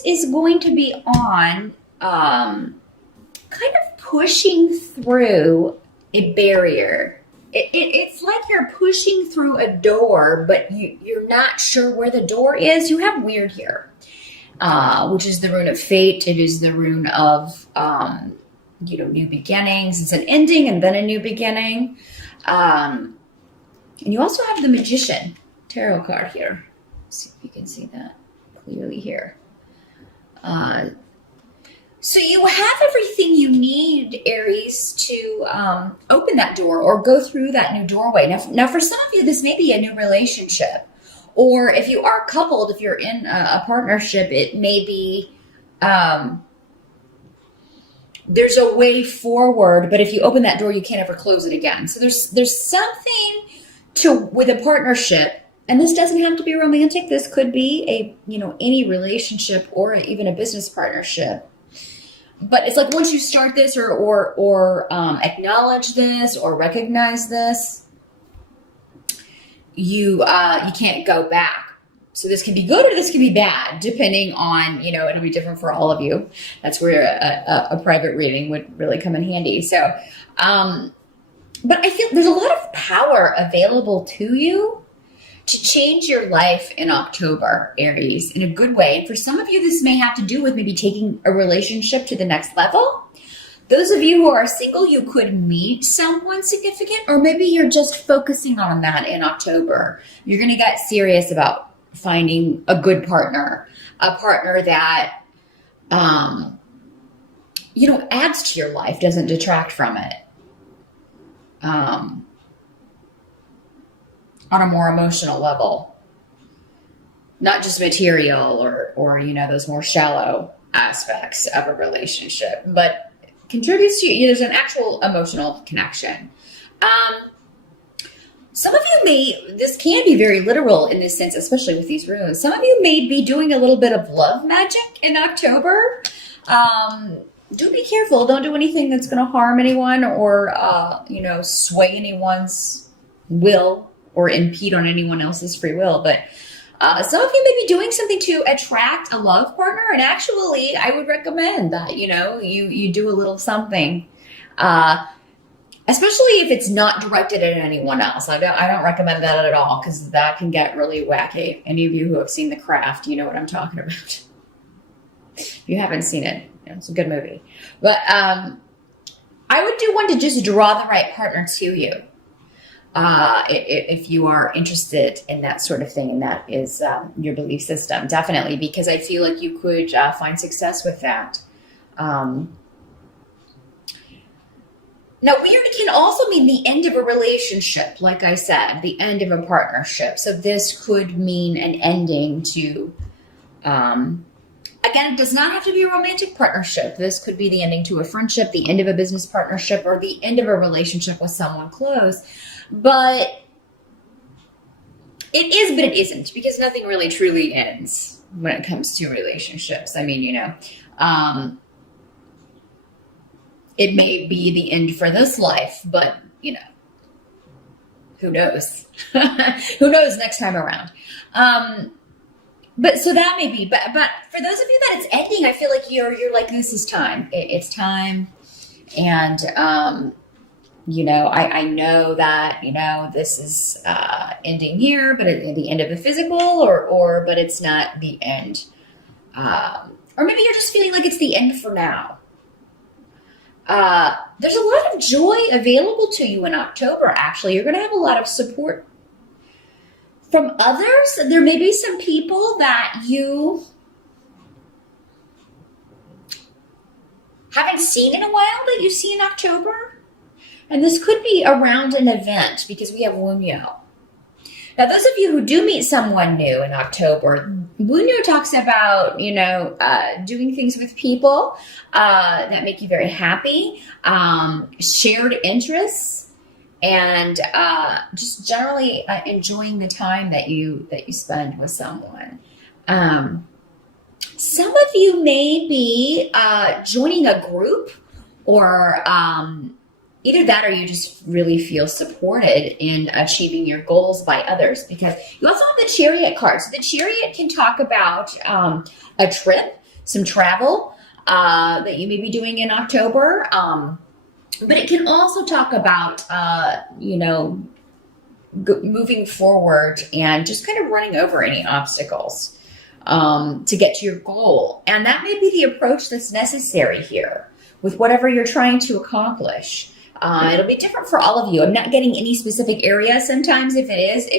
focus is going to be on kind of pushing through a barrier. It's like you're pushing through a door, but you're not sure where the door is. You have weird here, which is the rune of fate. It is the rune of, new beginnings. It's an ending and then a new beginning. And you also have the Magician tarot card here. Let's see if you can see that clearly here. So you have everything you need, Aries, to open that door or go through that new doorway. Now, for some of you, this may be a new relationship. Or if you are coupled, if you're in a partnership, it may be there's a way forward, but if you open that door, you can't ever close it again. So there's something with a partnership, and this doesn't have to be romantic. This could be any relationship or even a business partnership. But it's like once you start this or acknowledge this or recognize this, you can't go back. So this can be good or this can be bad, depending on, it'll be different for all of you. That's where a private reading would really come in handy. So, but I feel there's a lot of power available to you to change your life in October, Aries, in a good way. And for some of you, this may have to do with maybe taking a relationship to the next level. Those of you who are single, you could meet someone significant, or maybe you're just focusing on that in October. You're going to get serious about finding a good partner, a partner that, adds to your life, doesn't detract from it. On a more emotional level, not just material or those more shallow aspects of a relationship, but contributes to you. There's an actual emotional connection. Some of you this can be very literal in this sense, especially with these runes. Some of you may be doing a little bit of love magic in October. Do be careful. Don't do anything that's going to harm anyone or, sway anyone's will or impede on anyone else's free will. But some of you may be doing something to attract a love partner. And actually, I would recommend that, you do a little something, especially if it's not directed at anyone else. I don't recommend that at all, because that can get really wacky. Any of you who have seen The Craft, you know what I'm talking about. If you haven't seen it, it's a good movie. But I would do one to just draw the right partner to you. If you are interested in that sort of thing, and that is your belief system, definitely, because I feel like you could find success with that. Now, weird can also mean the end of a relationship, like I said, the end of a partnership. So this could mean an ending to, again, it does not have to be a romantic partnership. This could be the ending to a friendship, the end of a business partnership, or the end of a relationship with someone close. But it is, but it isn't, because nothing really truly ends when it comes to relationships. I mean, it may be the end for this life, but, who knows? Who knows next time around? But so that may be, but for those of you that it's ending, I feel like you're like, this is time. It's time. And, I know that, this is ending here, but at the end of the physical but it's not the end. Or maybe you're just feeling like it's the end for now. There's a lot of joy available to you in October, actually. You're going to have a lot of support from others. There may be some people that you haven't seen in a while that you see in October. And this could be around an event, because we have Wunyo. Now, those of you who do meet someone new in October, Wunyo talks about, doing things with people that make you very happy, shared interests, and just generally enjoying the time that you spend with someone. Some of you may be joining a group, or either that, or you just really feel supported in achieving your goals by others, because you also have the Chariot card. So the Chariot can talk about a trip. some travel that you may be doing in October. But it can also talk about, moving forward and just kind of running over any obstacles to get to your goal. And that may be the approach that's necessary here with whatever you're trying to accomplish. It'll be different for all of you. I'm not getting any specific area. Sometimes if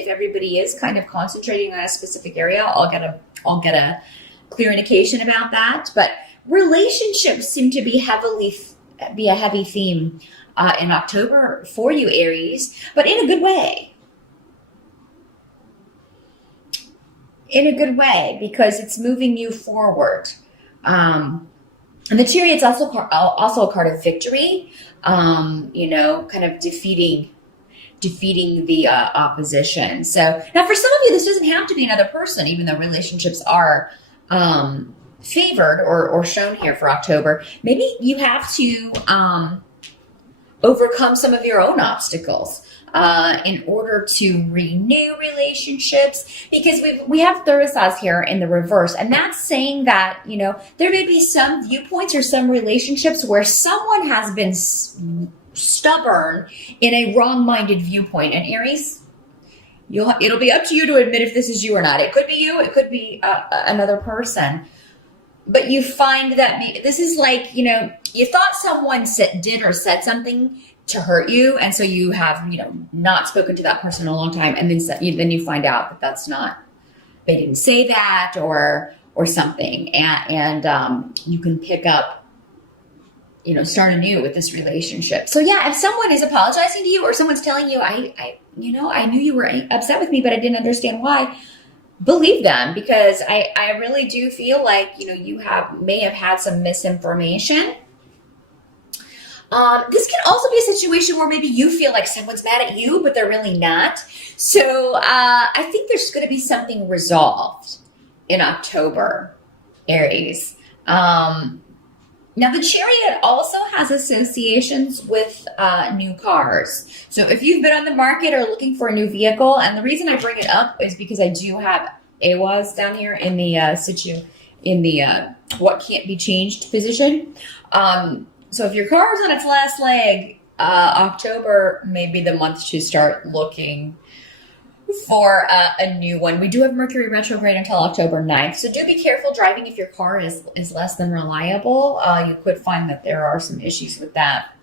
everybody is kind of concentrating on a specific area, I'll get a clear indication about that. But relationships seem to be a heavy theme in October for you, Aries, but in a good way. In a good way, because it's moving you forward. And the Chariot's also a card of victory, kind of defeating the opposition. So now for some of you, this doesn't have to be another person, even though relationships are favored or shown here for October. Maybe you have to overcome some of your own obstacles in order to renew relationships, because we have Thursday here in the reverse, and that's saying that there may be some viewpoints or some relationships where someone has been stubborn in a wrong-minded viewpoint. And Aries, it'll be up to you to admit if this is you or not. It could be you, it could be another person. But you find that this is like, you thought someone did or said something to hurt you, and so you have, not spoken to that person in a long time, and then you find out that that's not, they didn't say that or something, and you can pick up, start anew with this relationship. So yeah, if someone is apologizing to you or someone's telling you, I knew you were upset with me, but I didn't understand why. Believe them, because I really do feel like, you may have had some misinformation. This can also be a situation where maybe you feel like someone's mad at you, but they're really not. So I think there's going to be something resolved in October, Aries. Now, the Chariot also has associations with new cars. So if you've been on the market or looking for a new vehicle, and the reason I bring it up is because I do have AWAS down here in the what can't be changed position. So if your car is on its last leg, October may be the month to start looking for a new one. We do have Mercury retrograde until October 9th. So do be careful driving if your car is less than reliable. You could find that there are some issues with that.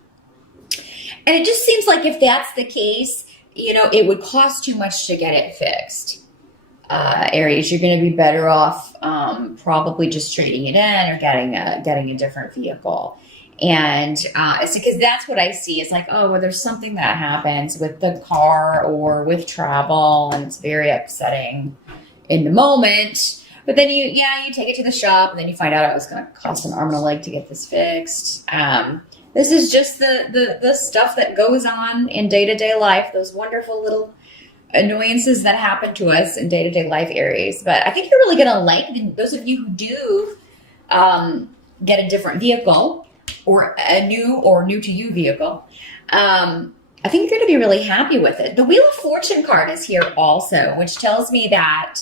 And it just seems like if that's the case, it would cost too much to get it fixed. Aries, you're going to be better off probably just trading it in or getting a different vehicle. And it's because that's what I see. It's like, oh, well, there's something that happens with the car or with travel, and it's very upsetting in the moment. But then you take it to the shop, and then you find out it was going to cost an arm and a leg to get this fixed. This is just the stuff that goes on in day-to-day life, those wonderful little annoyances that happen to us in day-to-day life, Aries. But I think you're really going to like those of you who do get a different vehicle, or a new to you vehicle. I think you're going to be really happy with it. The Wheel of Fortune card is here also, which tells me that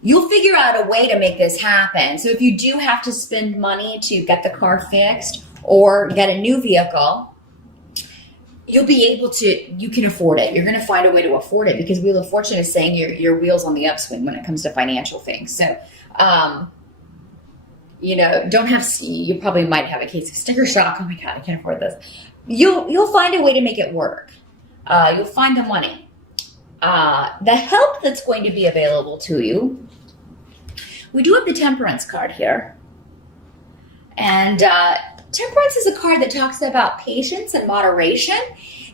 you'll figure out a way to make this happen. So if you do have to spend money to get the car fixed or get a new vehicle, you can afford it. You're going to find a way to afford it, because Wheel of Fortune is saying your wheel's on the upswing when it comes to financial things. So, you probably might have a case of sticker shock. Oh my God, I can't afford this. You'll find a way to make it work. You'll find the money. The help that's going to be available to you. We do have the Temperance card here. And Temperance is a card that talks about patience and moderation.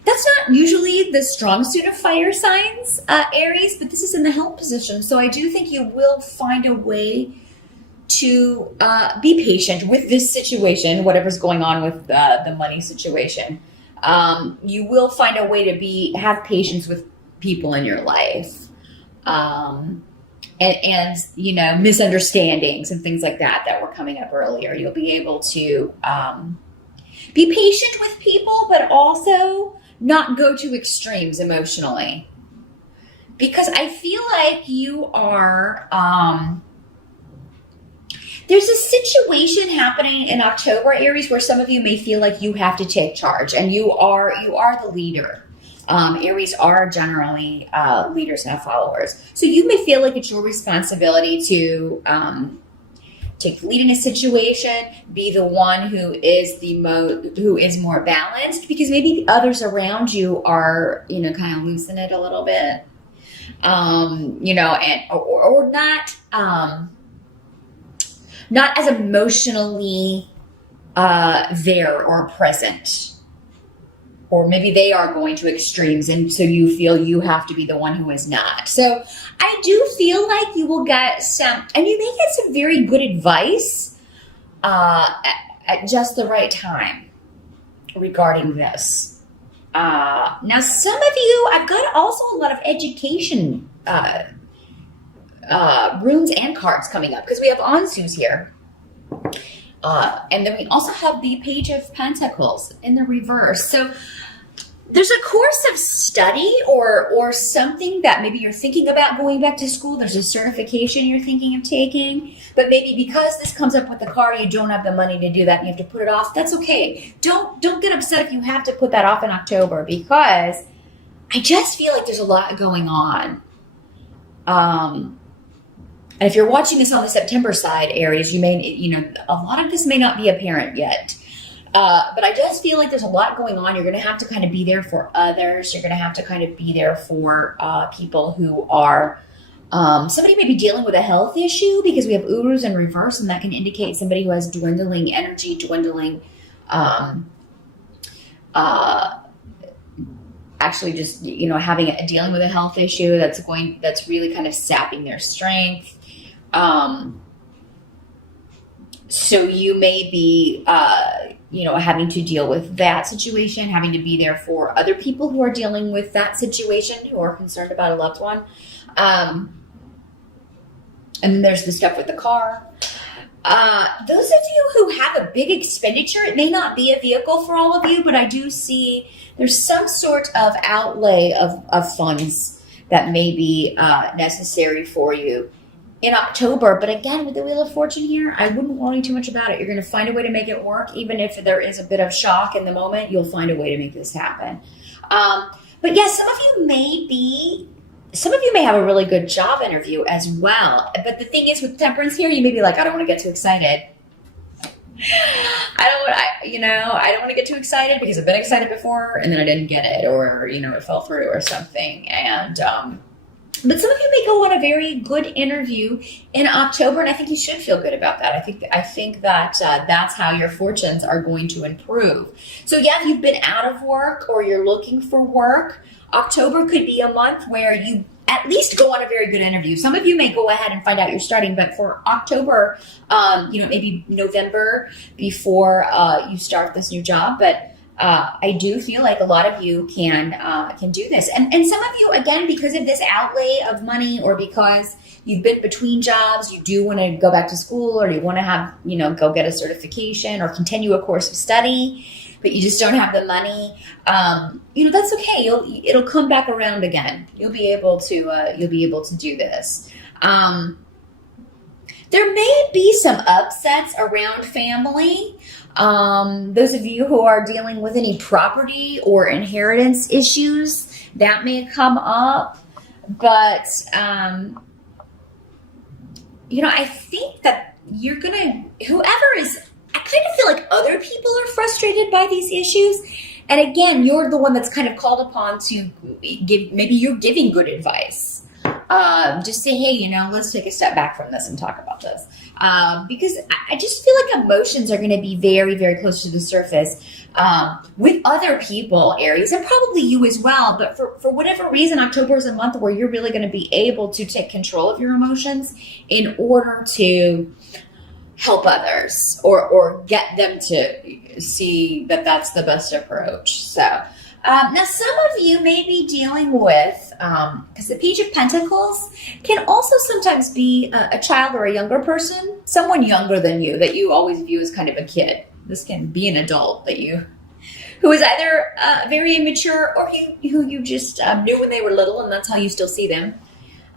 That's not usually the strong suit of fire signs, Aries, but this is in the help position. So I do think you will find a way to be patient with this situation, whatever's going on with the money situation. You will find a way to have patience with people in your life, and misunderstandings and things like that were coming up earlier. You'll be able to be patient with people, but also not go to extremes emotionally, because I feel like you are There's a situation happening in October, Aries, where some of you may feel like you have to take charge, and you are the leader. Aries are generally leaders and followers, so you may feel like it's your responsibility to take the lead in a situation, be the one who is more balanced, because maybe the others around you are, kind of losing it a little bit, or not. Not as emotionally there or present. Or maybe they are going to extremes, and so you feel you have to be the one who is not. So I do feel like you will get and you may get some very good advice at just the right time regarding this. Now, some of you, I've got also a lot of education runes and cards coming up, because we have Ansus here. And then we also have the Page of Pentacles in the reverse. So there's a course of study or something that maybe you're thinking about going back to school. There's a certification you're thinking of taking, but maybe because this comes up with the car, you don't have the money to do that and you have to put it off. That's okay. Don't get upset if you have to put that off in October, because I just feel like there's a lot going on. And if you're watching this on the September side, Aries, you may, a lot of this may not be apparent yet. But I just feel like there's a lot going on. You're going to have to kind of be there for others. You're going to have to kind of be there for people who are, somebody may be dealing with a health issue, because we have Urus in reverse, and that can indicate somebody who has dwindling energy, actually just, dealing with a health issue that's really kind of sapping their strength. So you may be, having to deal with that situation, having to be there for other people who are dealing with that situation, who are concerned about a loved one. And then there's the stuff with the car. Those of you who have a big expenditure, it may not be a vehicle for all of you, but I do see there's some sort of outlay of funds that may be necessary for you in October. But again, with the Wheel of Fortune here, I wouldn't worry too much about it. You're going to find a way to make it work. Even if there is a bit of shock in the moment, you'll find a way to make this happen. But yes, some of you may have a really good job interview as well. But the thing is, with Temperance here, you may be like, I don't want to get too excited. I don't want to get too excited, because I've been excited before and then I didn't get it, or, it fell through or something. And, but some of you may go on a very good interview in October, and I think you should feel good about that. I think that that's how your fortunes are going to improve. So yeah, if you've been out of work or you're looking for work, October could be a month where you at least go on a very good interview. Some of you may go ahead and find out you're starting, but for October, maybe November before you start this new job. But I do feel like a lot of you can do this. And some of you, again, because of this outlay of money, or because you've been between jobs, you do want to go back to school, or you want to have, go get a certification or continue a course of study, but you just don't have the money. That's okay. It'll come back around again. You'll be able to do this. There may be some upsets around family. Those of you who are dealing with any property or inheritance issues, that may come up. But, I think that whoever is, I kind of feel like other people are frustrated by these issues. And again, you're the one that's kind of called upon to maybe you're giving good advice. Just say, hey, let's take a step back from this and talk about this. Because I just feel like emotions are going to be very, very close to the surface with other people, Aries, and probably you as well. But for whatever reason, October is a month where you're really going to be able to take control of your emotions in order to help others or get them to see that that's the best approach. So now some of you may be dealing with, because the Page of Pentacles can also sometimes be a child or a younger person, someone younger than you that you always view as kind of a kid. This can be an adult who is either very immature, or who you just knew when they were little, and that's how you still see them.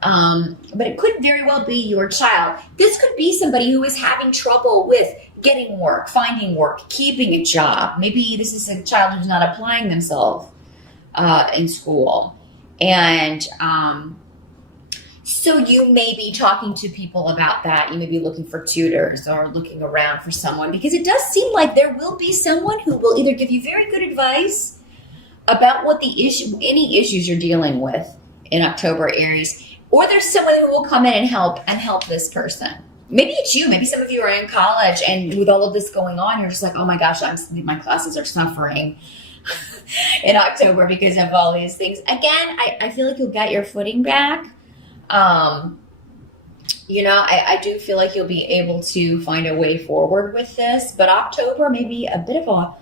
But it could very well be your child. This could be somebody who is having trouble with getting work, finding work, keeping a job. Maybe this is a child who's not applying themselves in school. And so you may be talking to people about that. You may be looking for tutors or looking around for someone, because it does seem like there will be someone who will either give you very good advice about what any issues you're dealing with in October, Aries, or there's someone who will come in and help this person. Maybe it's you. Maybe some of you are in college, and with all of this going on, you're just like, oh my gosh, my classes are suffering in October because of all these things. Again, I feel like you'll get your footing back. I do feel like you'll be able to find a way forward with this, but October may be a bit of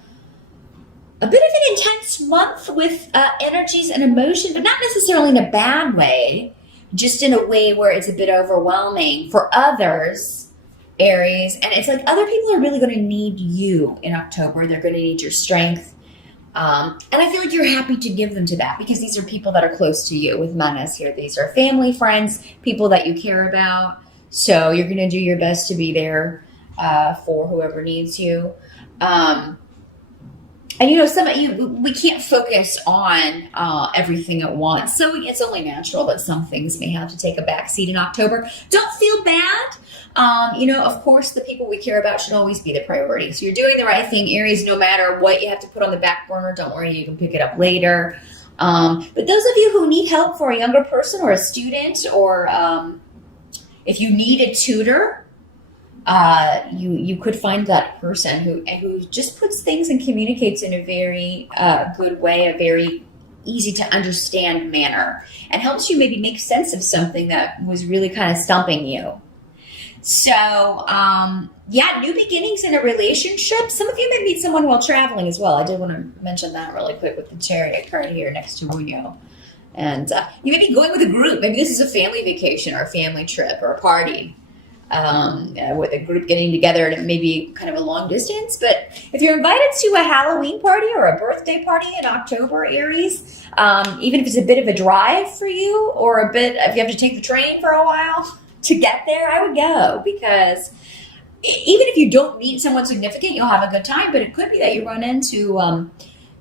an intense month with energies and emotion, but not necessarily in a bad way, just in a way where it's a bit overwhelming for others, Aries. And it's like other people are really going to need you in October. They're going to need your strength. And I feel like you're happy to give them to that, because these are people that are close to you with Manas here. These are family, friends, people that you care about. So you're going to do your best to be there for whoever needs you. And some of you, we can't focus on everything at once. So it's only natural that some things may have to take a back seat in October. Don't feel bad. Of course, the people we care about should always be the priority. So you're doing the right thing, Aries, no matter what you have to put on the back burner. Don't worry, you can pick it up later. But those of you who need help for a younger person or a student, or if you need a tutor, you could find that person who just puts things and communicates in a very good way, a very easy to understand manner, and helps you maybe make sense of something that was really kind of stumping you. So, new beginnings in a relationship. Some of you may meet someone while traveling as well. I did want to mention that really quick with the Chariot card here next to Leo. And you may be going with a group. Maybe this is a family vacation or a family trip or a party. With a group getting together, and it may be kind of a long distance. But if you're invited to a Halloween party or a birthday party in October, Aries, even if it's a bit of a drive for you, or if you have to take the train for a while to get there, I would go, because even if you don't meet someone significant, you'll have a good time. But it could be that you run into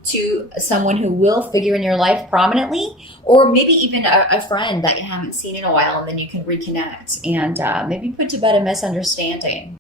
to someone who will figure in your life prominently, or maybe even a friend that you haven't seen in a while, and then you can reconnect and maybe put to bed a misunderstanding.